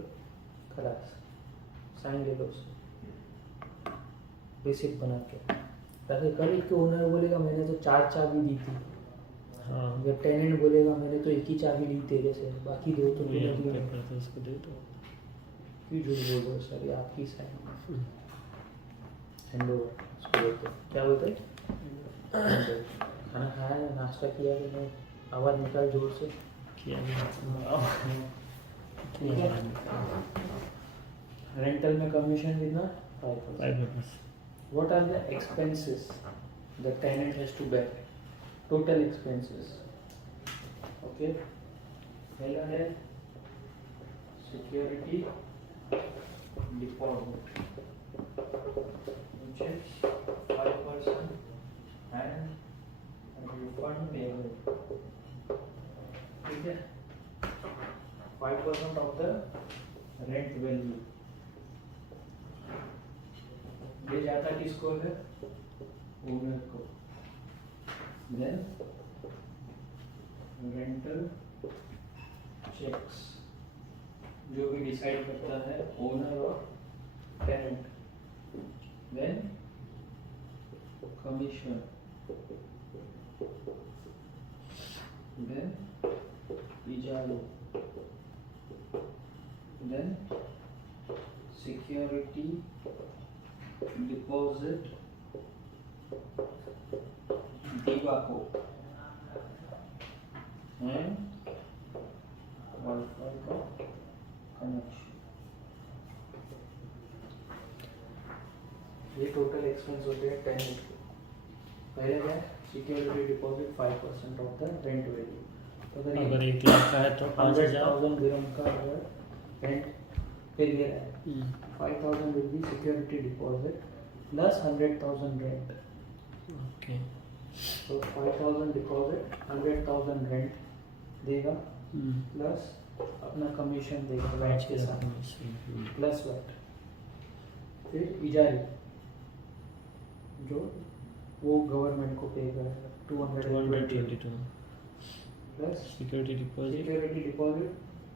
खलास. Sign ले लो उससे. रिसिप्ट बना के. ताकि कल के ओनर बोलेगा मैंने तो 4 चाबी दी थी. हाँ. जब टेनेंट बोलेगा मैंने तो एक ही चाबी ली तेरे से, बाकी 2 तो ये तूने दी. पेपर तो उसको दे दो. क्यों झूठ बोल रहे हो सर? ये आपकी साइन. हैंड ओवर उसको देते हैं. क्या बोलते हैं? खाना खाया है, नाश्ता किया कि नहीं? आवाज़ निकाल जोर से. किया ठीक है. रेंटल में कमीशन देना 5%. 5%. What are the expenses the tenant has to bear? Total expenses. Okay. पहला है security deposit, which is 5% and refund payable. ठीक है. 5% of the rent value. ये जाता किसको है? ओनर को. Then rental checks, जो भी डिसाइड करता है ओनर और टेनेंट. Then commission. Then इजारा. Then security deposit, DIBACO, and Wi-Fi का connection. ये टोटल एक्सपेंस होते हैं टेनेंट के. पहले क्या? Security deposit 5% of the rent value. तो अगर 1 लाख का है तो 5,000. 100,000 दिरहम का अगर रेंट पे ले रहा है, 5,000 will be security deposit plus 100,000 rent. Okay. So 5,000 deposit, 100,000 rent देगा प्लस अपना कमीशन देगा वैट के साथ प्लस वैट. फिर इजारी जो वो गवर्नमेंट को पे करेगा 222 222 plus security deposit security deposit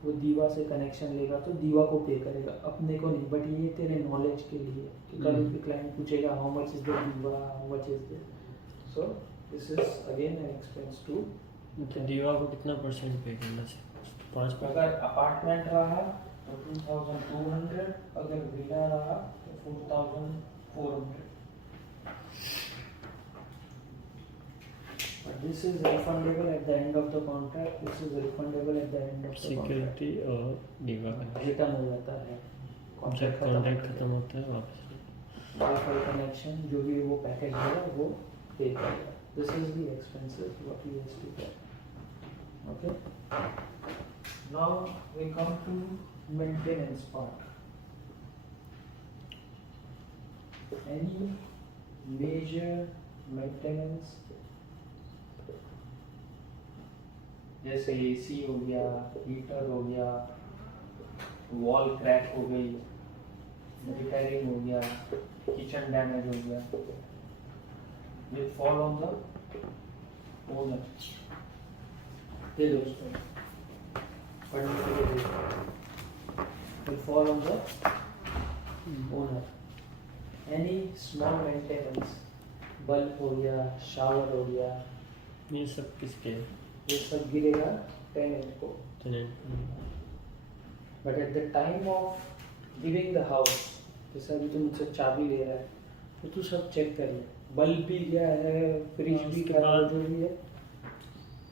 वो दीवा से कनेक्शन लेगा तो दीवा को पे करेगा, अपने को नहीं। बट ये तेरे नॉलेज के लिए कि कभी भी क्लाइंट पूछेगा हाउ मच इज द दीवा, how much is the, so this is again an expense too. तो दीवा को कितना परसेंट पे करना चाहिए? 5%? अगर अपार्टमेंट रहा तो 2200, अगर विला रहा तो 4400। But this is refundable at the end of the contract. This is refundable at the end of the security और दीवा का contract. रिटर्न हो जाता है जब कॉन्ट्रैक्ट कॉन्ट्रैक्ट खत्म होता है वापस। वाईफाई कनेक्शन जो भी वो पैकेज होगा वो पे करेगा। This is the expenses what he has to pay. Okay, now we come to maintenance part. Any major maintenance, जैसे एसी हो गया, हीटर हो गया, वॉल क्रैक हो गई, रिपेयरिंग हो गया, किचन डैमेज हो गया, will fall on the owner. दे दो उसको पढ़ने के लिए दे, will fall on the owner. Any small maintenance, bulb हो गया, शावर हो गया, ये सब किसके हैं? ये सब गिरेगा टेनेंट को। Tenant. But at the time of giving the house, जैसे अभी तू मुझसे चाबी ले रहा है तो तू सब चेक कर ले, बल्ब भी गया है, फ्रिज भी उसके गया है, बाद- जो भी है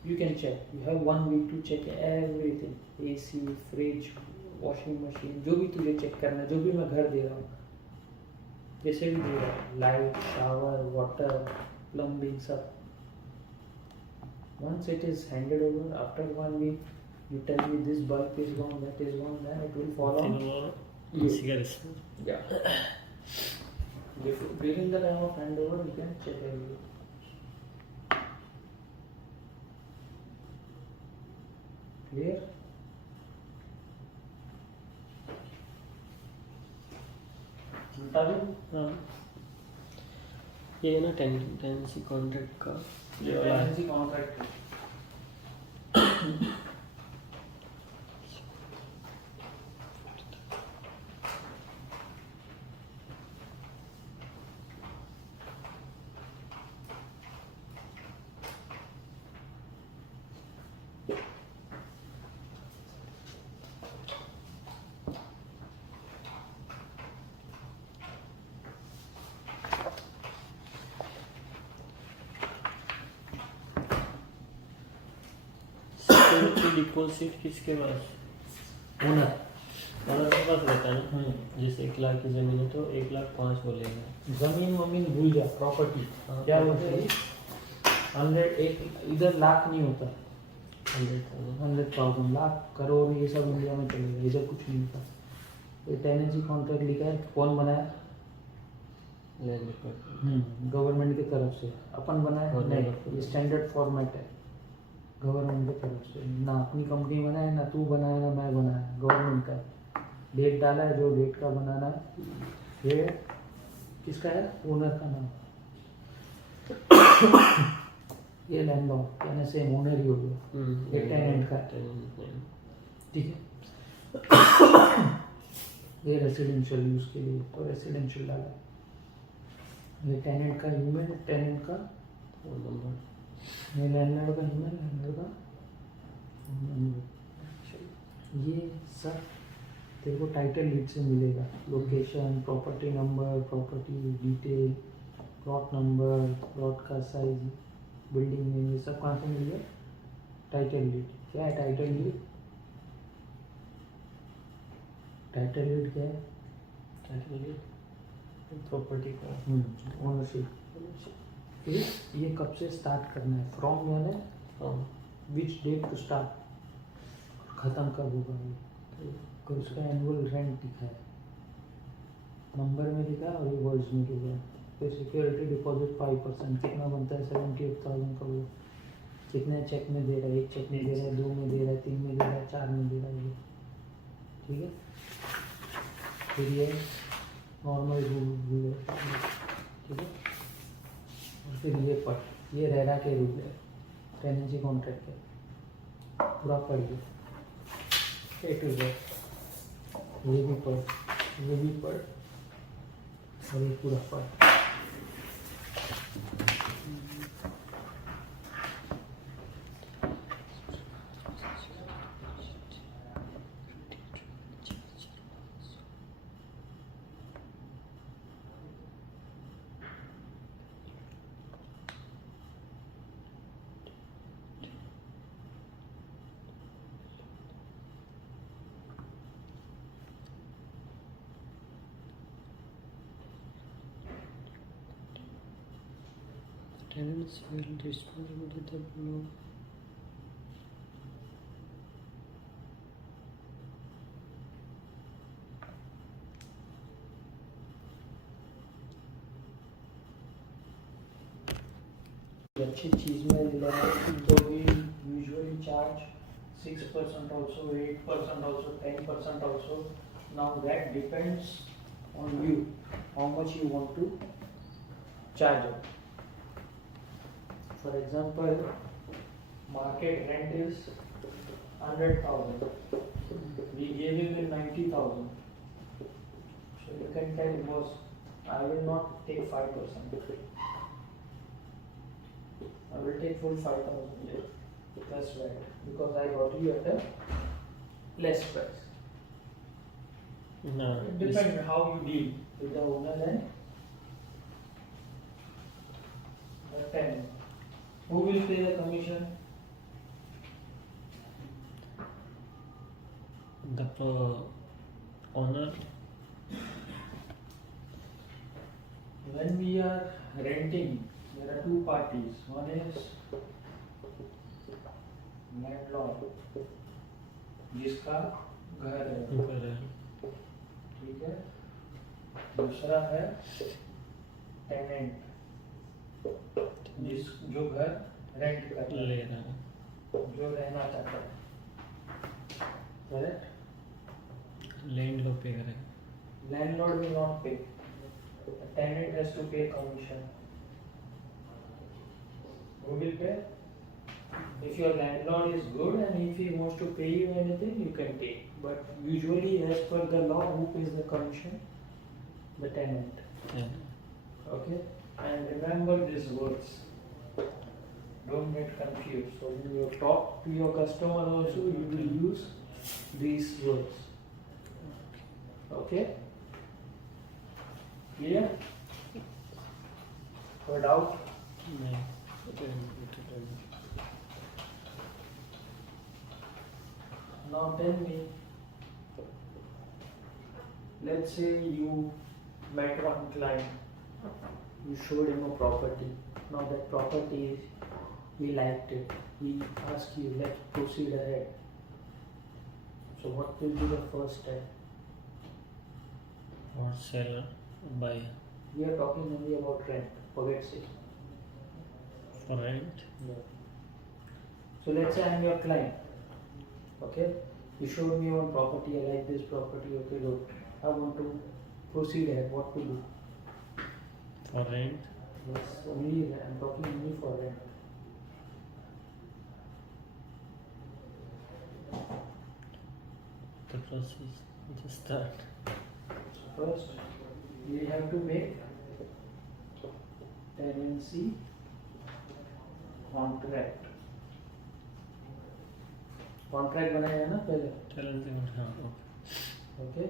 you can check. You have 1 week to check everything, AC, fridge, washing machine, जो भी तुझे चेक करना है, जो भी मैं घर दे रहा हूँ, जैसे भी दे रहा हूँ, लाइट, शावर, वाटर, प्लम्बिंग, सब। Once it is handed over, after 1 week, you tell me this bulb is gone, that is gone, then it will fall on फिर वो you. इसी का risk. Yeah. During the time of handover, you can check everything. Clear? बता दूँ? हाँ, ये है ना टेनेंसी कॉन्ट्रैक्ट का ये वाला है। Tenancy contract. सिक्योरिटी डिपॉजिट किसके पास? ओनर। ओनर के पास रहता है ना। जैसे 1 लाख की जमीन है तो 1,05,000 बोलेगा। जमीन वमीन भूल जा, प्रॉपर्टी हाँ, क्या बोलते हैं? 100, एक इधर लाख नहीं होता, 100,000। 100,000, लाख, करोड़, ये सब इंडिया में चलेगा, इधर कुछ नहीं होता। ये टेनेंसी कॉन्ट्रैक्ट लिखा है, कौन बनाया? Land record. गवर्नमेंट की तरफ से। अपन बनाए हाँ, नहीं, गवर्नमेंट। ये स्टैंडर्ड फॉर्मेट है गवर्नमेंट की तरफ से। ना अपनी कंपनी बनाए, ना तू बनाया, ना मैं बनाया, गवर्नमेंट का है। डेट डाला है, जो डेट का बनाना है। ये किसका है? ओनर का नाम। ये लैंडलॉर्ड यानी सेम ओनर ही हो गया, ये टेनेंट का है। टेनेंट। ठीक है। ये रेसिडेंशियल यूज के लिए, तो रेसिडेंशियल डाला है। ये टेनेंट का ईमेल, टेनेंट का फोन नंबर। ये लैंडलॉर्ड का ईमेल, लैंडलॉर्ड का phone number। ये सब तेरे को टाइटल लीड से मिलेगा। Location, property number, property detail, plot number, plot का साइज, बिल्डिंग नेम, ये सब कहाँ से मिल गया? Title lead. क्या है टाइटल लीड? टाइटल लीड क्या है? प्रॉपर्टी का ओनरशिप। फिर ये कब से स्टार्ट करना है? फ्रॉम यानी from which date to start, ख़त्म कब होगा ये? तो उसका एनुअल रेंट लिखा है, नंबर में लिखा है और ये वर्ड्स में लिखा है। फिर सिक्योरिटी डिपॉजिट 5%, कितना बनता है? 78,000 का। वो कितने चेक में दे रहा है? 1 चेक में दे रहा है, 2 में दे रहा है, 3 में दे रहा है, 4 में दे रहा है, ये ठीक है। फिर ये नॉर्मल रूल है, ठीक है। और फिर ये पढ़, ये रेरा के रूल है टेनेंसी कॉन्ट्रैक्ट के, पूरा पढ़िए। ए टू जेड, ये भी पढ़, ये भी पढ़, और ये पूरा पढ़। Tenants will dispose of the below. अच्छी चीज़ में तो we usually charge 6% also, 8% also, 10% also. Now that depends on you, how much you want to charge it. For example, market rent is 100,000. We gave him the 90,000. So you can tell boss, I will not take 5%. I will take full 5,000 here. That's right. Because I got you at a less price. No, It depends on how you deal with the owner and the tenant. Who will pay the commission? the owner. When we are renting, there are two parties. One is landlord, जिसका घर है, ऊपर है ठीक है. दूसरा है tenant, जो घर रेंट कर ले रहा है जो रहना चाहता है. करेक्ट. लैंड को पे करेगा. Landlord will not pay. The tenant has to pay commission. Who will pay? If your landlord is good and if he wants to pay you anything, you can take. But usually, as per the law, who pays the commission? The tenant. Okay? And remember these words. Don't get confused. So when you talk to your customer also, you will use these words. Okay? Clear? For doubt? नहीं. Now tell me, let's say you met one client, you showed him a property. Now that property, he liked it. He asked you, let's proceed ahead. So what will be the first step? और seller buyer We are talking only about rent. Forget sale. for rent. So let's say I am your client. Okay? You showed me one property, I like this property, okay, good. I want to proceed ahead. What to do? For rent. Yes, only I'm talking only for rent. The process just start. So first, we have to make tenancy contract. Contract बनाया ना पहले. Tenancy contract. Okay.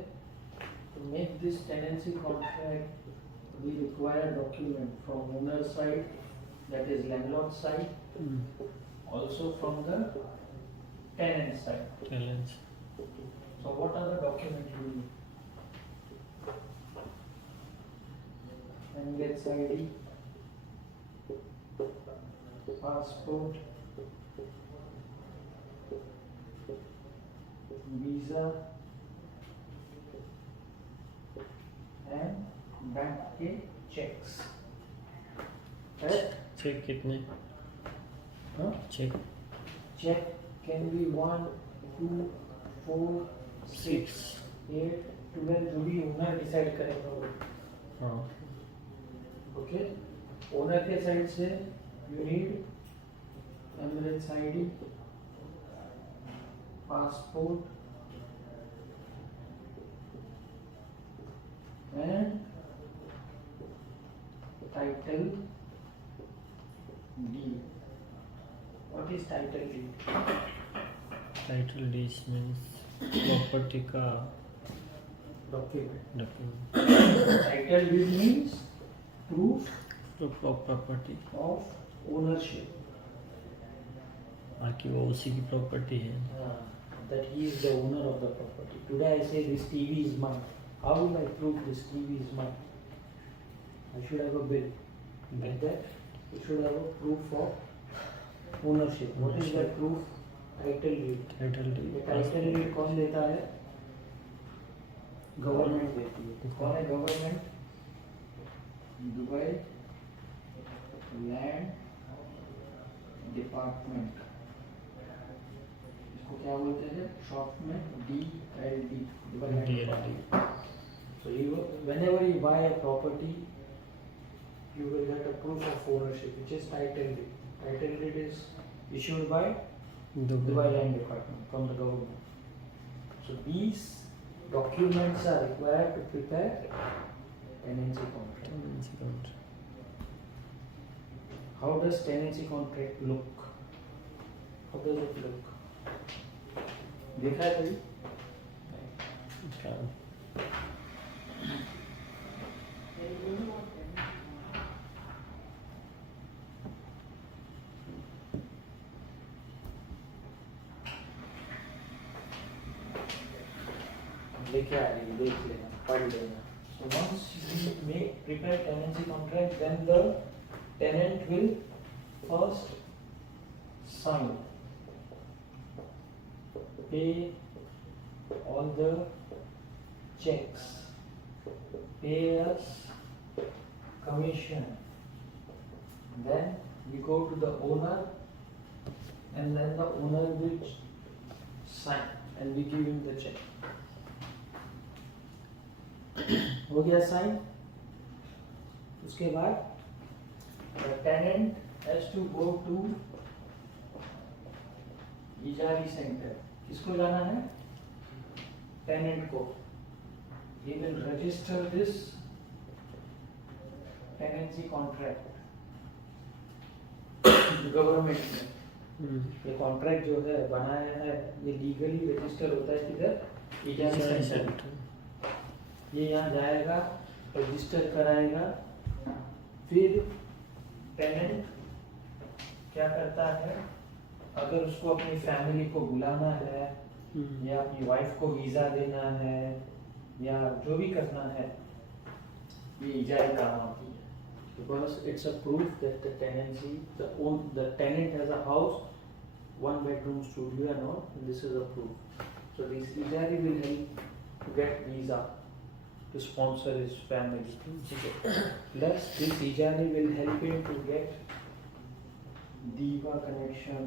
To make this tenancy contract, we require a document from owner side, that is landlord side, also from the tenant side. Tenants. So what are the documents we need? NGETS ID, passport, visa, and bank के checks. Right? Check कितने? Huh? Check Check can be 1, 2, 4, 6, 8, 12 जो भी owner decide करेगा वो. हाँ. Okay. Owner के side से you need Emirates ID, passport, title deed. What is title deed? Title deed means property का Document. Document Title deed means proof of property, of ownership. बाकी वो उसी की प्रॉपर्टी है. That he is the owner of the property. Today I say this TV is mine. How will I prove this TV is mine? I should have a bill. Like that, you should have a proof of ownership. What is that proof? Title deed. Title ये deed title deed कौन देता है? गवर्नमेंट देती है. कौन है government? Dubai land department. इसको क्या बोलते हैं शॉर्ट में? DLD. Dubai land department. So whenever you buy a property, you will get a proof of ownership, which is title deed. Title deed is issued by Dubai Land Department from the government. So these documents are required to prepare tenancy contract. How does tenancy contract look? How does it look? देखा है कभी? लेके आ रही देख लेना पढ़ लेना. So once you make prepare tenancy contract, then the tenant will first sign, pay all the checks, pay us commission, then we go to the owner and then the owner will sign and we give him the check. हो गया साइन. उसके बाद the tenant has to go to Hazari सेंटर. किसको जाना है? टेनेंट को. He will register this tenancy contract government में. ये कॉन्ट्रैक्ट जो है बनाया है ये लीगली रजिस्टर होता है किधर? इजारी सेंटर. ये यहाँ जाएगा, रजिस्टर कराएगा. फिर टेनेंट क्या करता है? अगर उसको अपनी फैमिली को बुलाना है या अपनी वाइफ को वीज़ा देना है या जो भी करना है, ये इजारे काम आती है. Because it's a proof that the tenancy, the tenant has a house, 1 bedroom studio and all, and this is a proof. So this ijari will help to get visa to sponsor his family. Plus this ijari will help him to get Diva connection,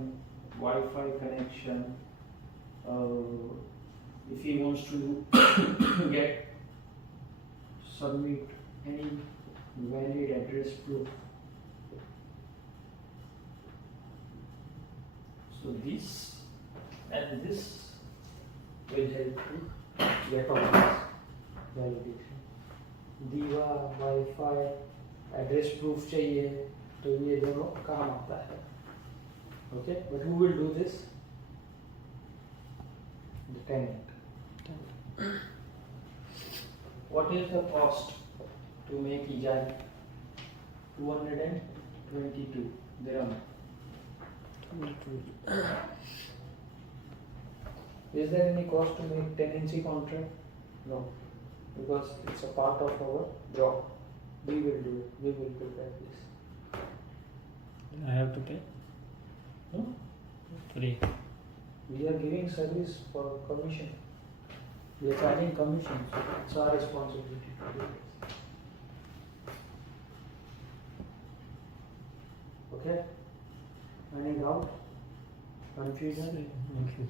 Wi-Fi connection. If he wants to get submit any valid address proof. So this and this will help to get all this validation. दीवा, wifi, address proof चाहिए तो ये दोनों काम आता है. Okay, but who will do this? The tenant. What is the cost to make ijari? 222 dirham. Is there any cost to make tenancy contract? No, because it's a part of our job. We will do it. We will prepare this. I have to pay? Hmm? Free. We are giving service for commission. We are charging commission, so it's our responsibility to do this. Okay? Any doubt? Confusion? Okay.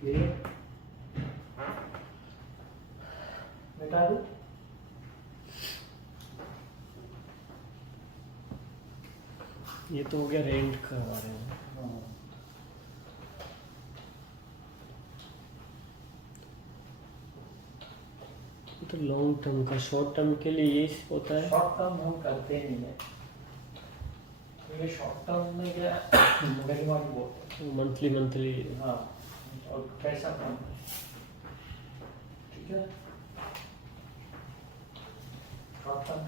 Clear? मिटा दूं? ये तो हो गया रेंट का बारे में. तो लॉन्ग टर्म का, शॉर्ट टर्म के लिए ये होता है। शॉर्ट टर्म हम करते नहीं है, ये शॉर्ट टर्म में क्या गरीबान बोलते हैं। मंथली हाँ, और पैसा कम, ठीक है। Short term